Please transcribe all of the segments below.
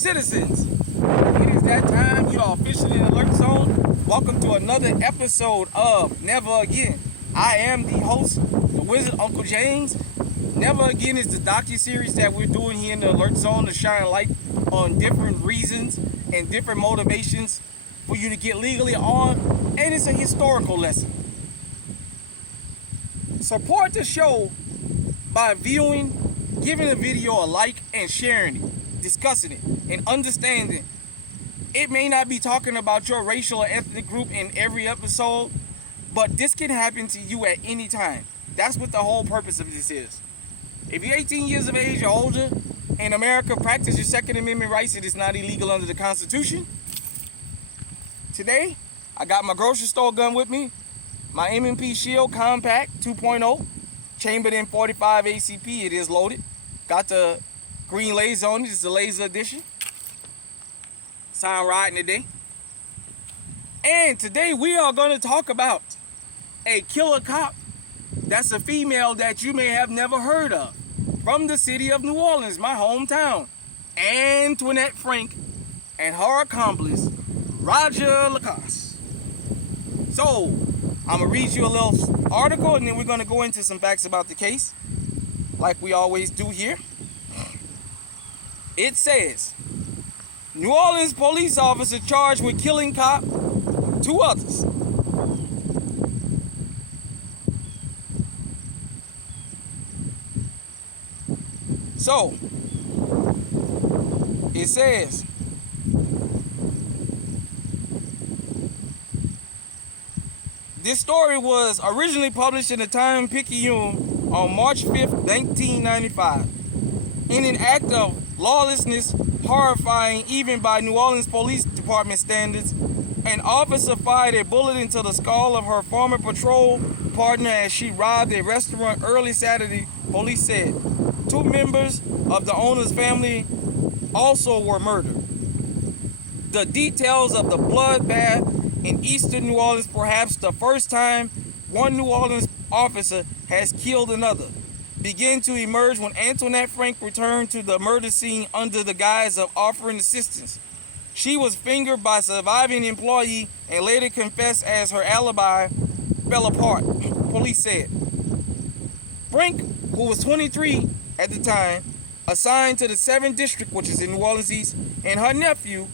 Citizens, it is that time. You are officially in Alert Zone. Welcome to another episode of Never Again. I am the host, the Wizard Uncle James. Never Again is the docu-series that we're doing here in the Alert Zone to shine light on different reasons and different motivations for you to get legally on, and it's a historical lesson. Support the show by viewing, giving the video a like, and sharing it, discussing it, and understanding it may not be talking about your racial or ethnic group in every episode, but this can happen to you at any time. That's what the whole purpose of this is. If you're 18 years of age or older, in America, practice your Second Amendment rights. It is not illegal under the Constitution. Today, I got my grocery store gun with me, my M&P Shield Compact 2.0, chambered in 45 ACP. It is loaded. Got the green laser on it. It's the laser edition. Sound riding today. And today we are going to talk about a killer cop that's a female that you may have never heard of, from the city of New Orleans, my hometown. Antoinette Frank and her accomplice, Roger Lacoste. So, I'm going to read you a little article and then we're going to go into some facts about the case, like we always do here. It says, New Orleans police officer charged with killing cop, 2 others. So, it says, this story was originally published in the Times-Picayune on March 5th, 1995. In an act of lawlessness, horrifying even by New Orleans Police Department standards, an officer fired a bullet into the skull of her former patrol partner as she robbed a restaurant early Saturday, police said. 2 members of the owner's family also were murdered. The details of the bloodbath in eastern New Orleans, perhaps the first time one New Orleans officer has killed another, began to emerge when Antoinette Frank returned to the murder scene under the guise of offering assistance. She was fingered by a surviving employee and later confessed as her alibi fell apart, police said. Frank, who was 23 at the time, assigned to the 7th District, which is in New Orleans East, and her nephew,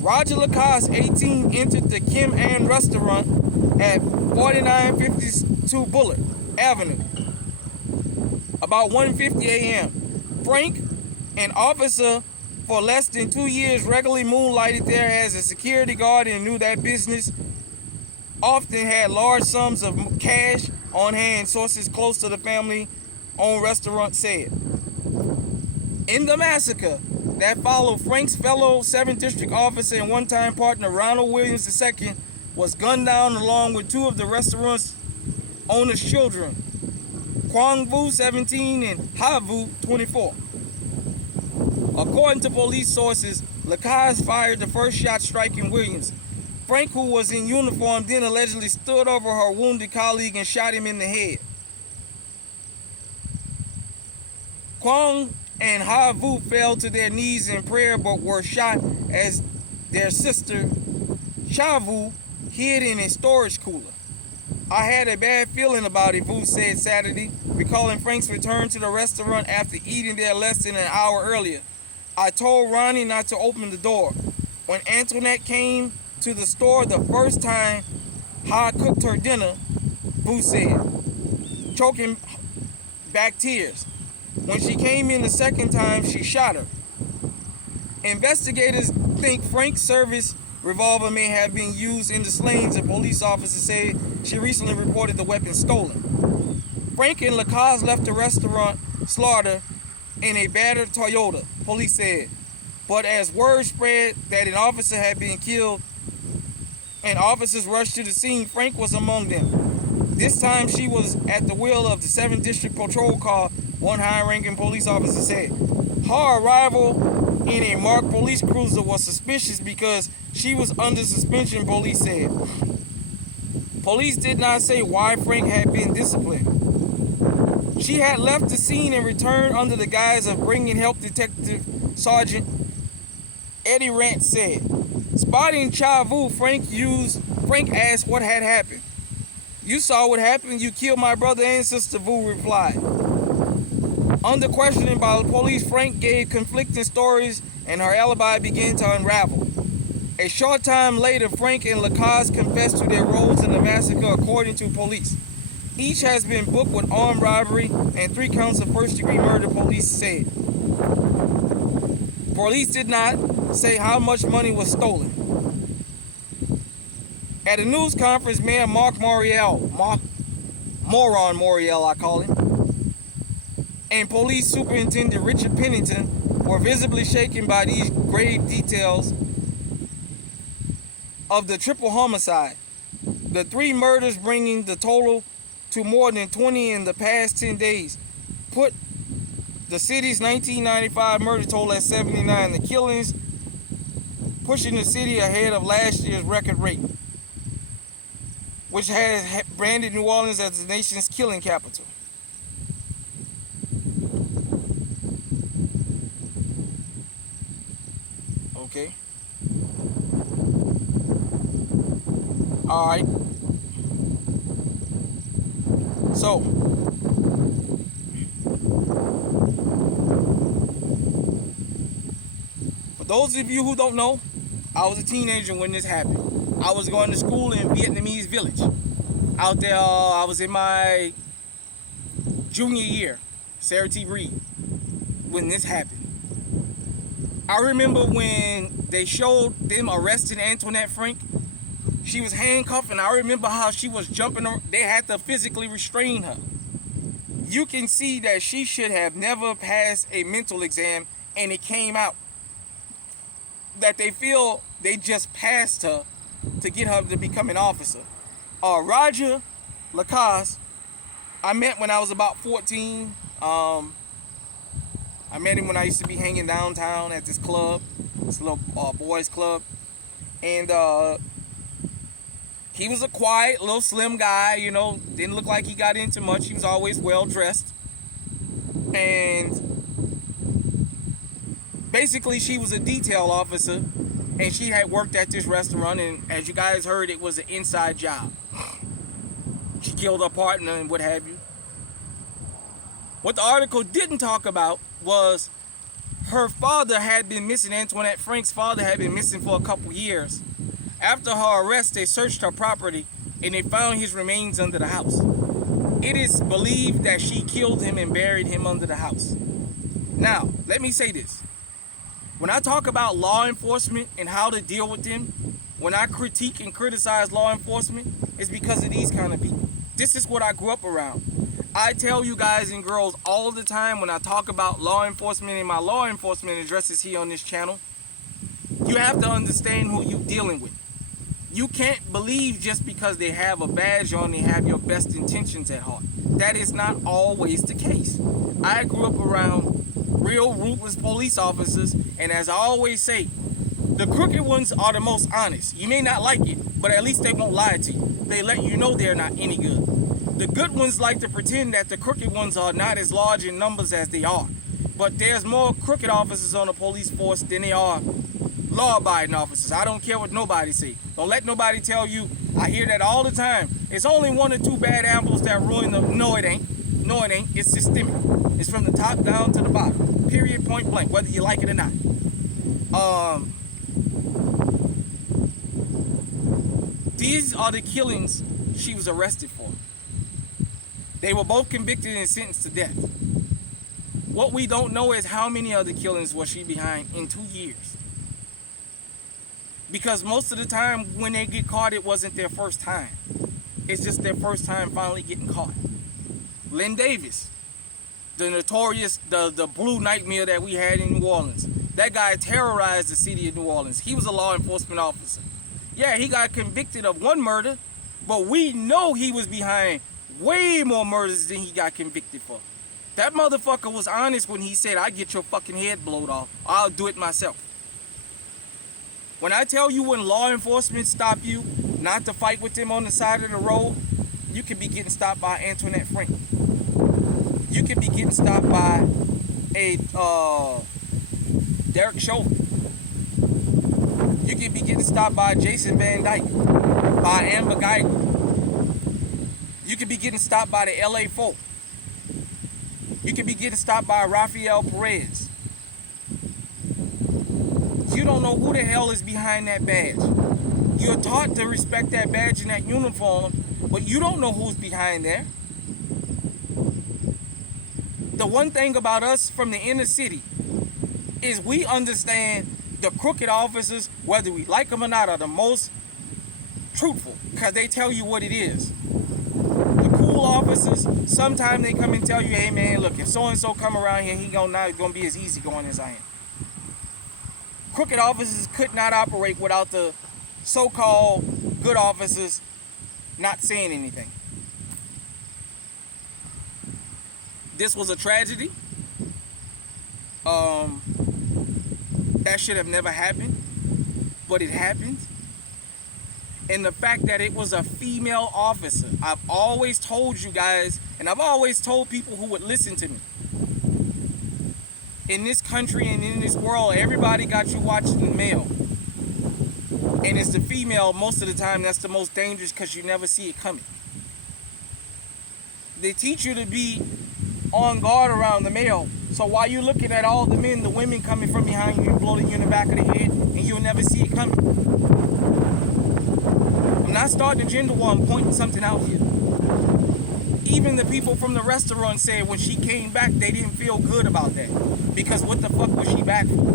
Roger Lacoste, 18, entered the Kim Ann restaurant at 4952 Bullard Avenue about 1:50 a.m. Frank, an officer for less than 2 years, regularly moonlighted there as a security guard and knew that business, often had large sums of cash on hand, sources close to the family-owned restaurant said. In the massacre that followed, Frank's fellow 7th District officer and one-time partner, Ronald Williams II, was gunned down along with 2 of the restaurant's owner's children, Quang Vu, 17, and Ha Vu, 24. According to police sources, Lacoste fired the first shot, striking Williams. Frank, who was in uniform, then allegedly stood over her wounded colleague and shot him in the head. Quang and Ha Vu fell to their knees in prayer but were shot as their sister, Cha Vu, hid in a storage cooler. I had a bad feeling about it, Vu said Saturday, recalling Frank's return to the restaurant after eating there less than an hour earlier. I told Ronnie not to open the door. When Antoinette came to the store the first time, Ha cooked her dinner, Vu said, choking back tears. When she came in the second time, she shot her. Investigators think Frank's service revolver may have been used in the slayings. A police officer said she recently reported the weapon stolen. Frank and Lacoste left the restaurant slaughter in a battered Toyota, police said. But as word spread that an officer had been killed and officers rushed to the scene, Frank was among them. This time she was at the wheel of the 7th District patrol car, one high-ranking police officer said. Her arrival in a marked police cruiser was suspicious because she was under suspension, police said. Police did not say why Frank had been disciplined. She had left the scene and returned under the guise of bringing help, Detective Sergeant Eddie Rant said. Spotting Chavu, Frank asked what had happened. You saw what happened. You killed my brother and sister, Vu replied. Under questioning by the police, Frank gave conflicting stories and her alibi began to unravel. A short time later, Frank and Lacasse confessed to their roles in the massacre according to police. Each has been booked with armed robbery and 3 counts of first-degree murder, police said. Police did not say how much money was stolen. At a news conference, Mayor Moron Morial, I call him, and Police Superintendent Richard Pennington were visibly shaken by these grave details of the triple homicide. The 3 murders, bringing the total to more than 20 in the past 10 days, put the city's 1995 murder total at 79. The killings pushing the city ahead of last year's record rate, which has branded New Orleans as the nation's killing capital. Okay. All right. So, for those of you who don't know, I was a teenager when this happened. I was going to school in Vietnamese village. Out there, I was in my junior year, Sarah T. Reed, when this happened. I remember when they showed them arresting Antoinette Frank. She was handcuffed, and I remember how she was jumping. They had to physically restrain her. You can see that she should have never passed a mental exam, and it came out that they feel they just passed her to get her to become an officer. Roger Lacasse, I met when I was about 14. I met him when I used to be hanging downtown at this club, this little boys club, and he was a quiet, little slim guy, you know, didn't look like he got into much. He was always well dressed. And basically, she was a detail officer, and she had worked at this restaurant, and as you guys heard, it was an inside job. She killed her partner and what have you. What the article didn't talk about was her father had been missing. Antoinette Frank's father had been missing for a couple years. After her arrest, they searched her property and they found his remains under the house. It is believed that she killed him and buried him under the house. Now, let me say this. When I talk about law enforcement and how to deal with them, when I critique and criticize law enforcement, it's because of these kind of people. This is what I grew up around. I tell you guys and girls all the time when I talk about law enforcement and my law enforcement addresses here on this channel, you have to understand who you're dealing with. You can't believe just because they have a badge on, they have your best intentions at heart. That is not always the case. I grew up around real ruthless police officers, and as I always say, the crooked ones are the most honest. You may not like it, but at least they won't lie to you. They let you know they're not any good. The good ones like to pretend that the crooked ones are not as large in numbers as they are. But there's more crooked officers on the police force than there are law-abiding officers. I don't care what nobody say. Don't let nobody tell you. I hear that all the time. It's only 1 or 2 bad apples that ruin the... No, it ain't. No, it ain't. It's systemic. It's from the top down to the bottom. Period, point blank, whether you like it or not. These are the killings she was arrested for. They were both convicted and sentenced to death. What we don't know is how many other killings was she behind in 2 years. Because most of the time when they get caught, it wasn't their first time. It's just their first time finally getting caught. Lynn Davis, the notorious, the blue nightmare that we had in New Orleans. That guy terrorized the city of New Orleans. He was a law enforcement officer. Yeah, he got convicted of 1 murder, but we know he was behind way more murders than he got convicted for. That motherfucker was honest when he said, I get your fucking head blowed off. I'll do it myself. When I tell you when law enforcement stop you not to fight with them on the side of the road, you could be getting stopped by Antoinette Frank. You could be getting stopped by a Derek Chauvin. You could be getting stopped by Jason Van Dyke, by Amber Geiger. You could be getting stopped by the LA folk. You could be getting stopped by Rafael Perez. You don't know who the hell is behind that badge. You're taught to respect that badge and that uniform, but you don't know who's behind there. The one thing about us from the inner city is we understand the crooked officers, whether we like them or not, are the most truthful because they tell you what it is. The cool officers, sometimes they come and tell you, hey man, look, if so-and-so come around here, he not gonna be as easygoing as I am. Crooked officers could not operate without the so-called good officers not saying anything. This was a tragedy. That should have never happened, but it happened. And the fact that it was a female officer, I've always told you guys, and I've always told people who would listen to me. In this country and in this world, everybody got you watching the male. And it's the female most of the time that's the most dangerous because you never see it coming. They teach you to be on guard around the male. So while you're looking at all the men, the women coming from behind you and blowing you in the back of the head, and you'll never see it coming. I'm not starting a gender war, I'm pointing something out here. Even the people from the restaurant said when she came back, they didn't feel good about that. Because what the fuck was she back for?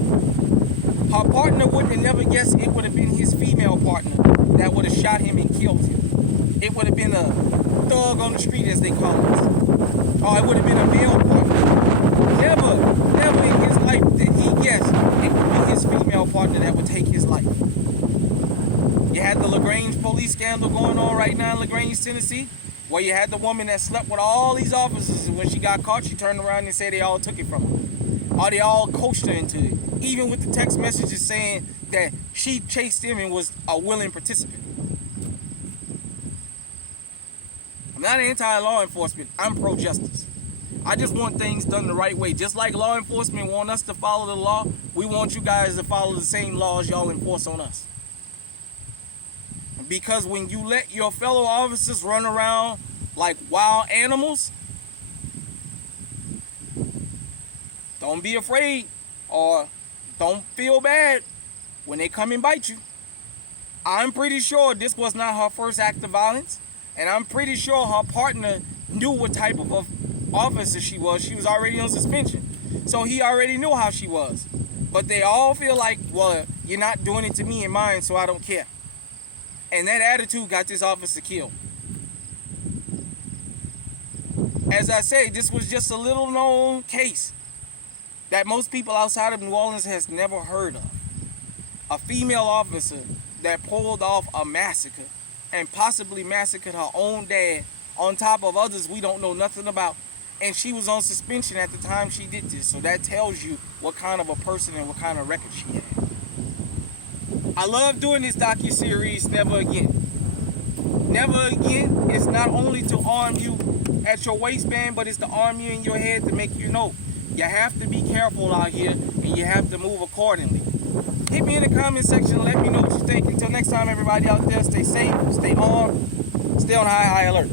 Her partner would have never guessed it would have been his female partner that would have shot him and killed him. It would have been a thug on the street, as they call it. Or it would have been a male partner. Never in his life did he guess it would be his female partner that would take his life. You had the LaGrange police scandal going on right now in LaGrange, Tennessee, where you had the woman that slept with all these officers, and when she got caught, she turned around and said they all took it from her. Or they all coached her into it. Even with the text messages saying that she chased him and was a willing participant. I'm not anti-law enforcement, I'm pro-justice. I just want things done the right way. Just like law enforcement want us to follow the law, we want you guys to follow the same laws y'all enforce on us. Because when you let your fellow officers run around like wild animals, don't be afraid or don't feel bad when they come and bite you. I'm pretty sure this was not her first act of violence, and I'm pretty sure her partner knew what type of officer she was. She was already on suspension, so he already knew how she was. But they all feel like, well, you're not doing it to me and mine, so I don't care. And that attitude got this officer killed. As I say, this was just a little known case that most people outside of New Orleans has never heard of. A female officer that pulled off a massacre and possibly massacred her own dad on top of others we don't know nothing about. And she was on suspension at the time she did this. So that tells you what kind of a person and what kind of record she had. I love doing this docu-series, Never Again. Never Again is not only to arm you at your waistband, but it's to arm you in your head to make you know you have to be careful out here and you have to move accordingly. Hit me in the comment section, let me know what you think. Until next time, everybody out there, stay safe, stay armed, stay on high alert.